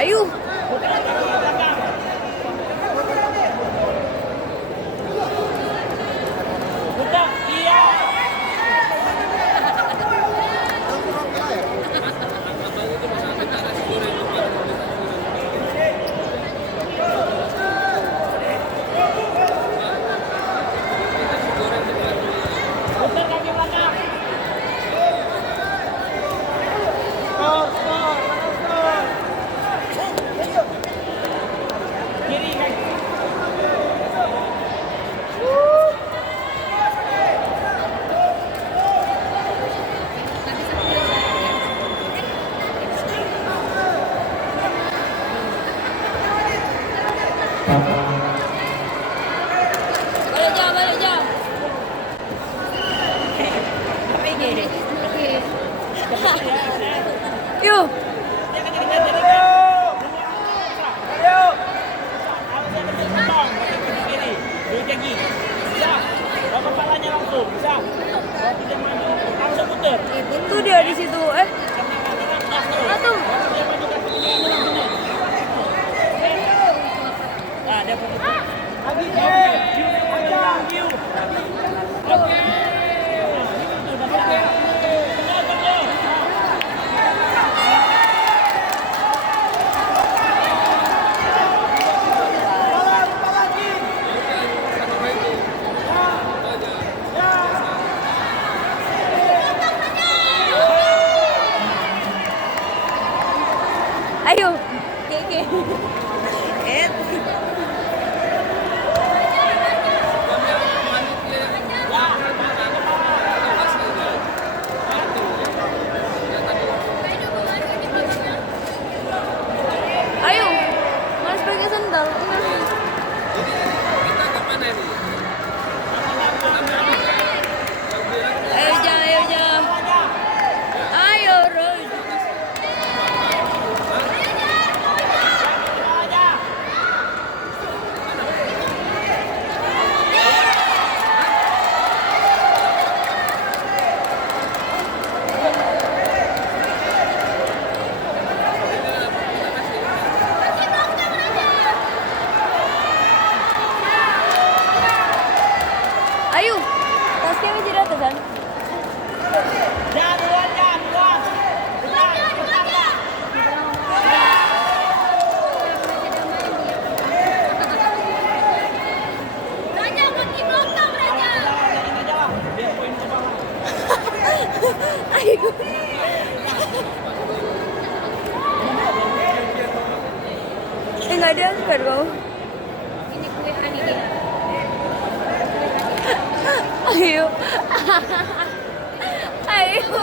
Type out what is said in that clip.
Ayo. Balik jam, balik jam. Yuk. Itu dia di situ. Satu. Ayo. Oke. Ayo. Mas pakai sandal. Ayo jam, ayo jam. Ayo Roy. Ayo, tasnya masih di atas kan? Ayo. Nggak ada kan kau? Ini kue ani dia. Ayo. Ayo.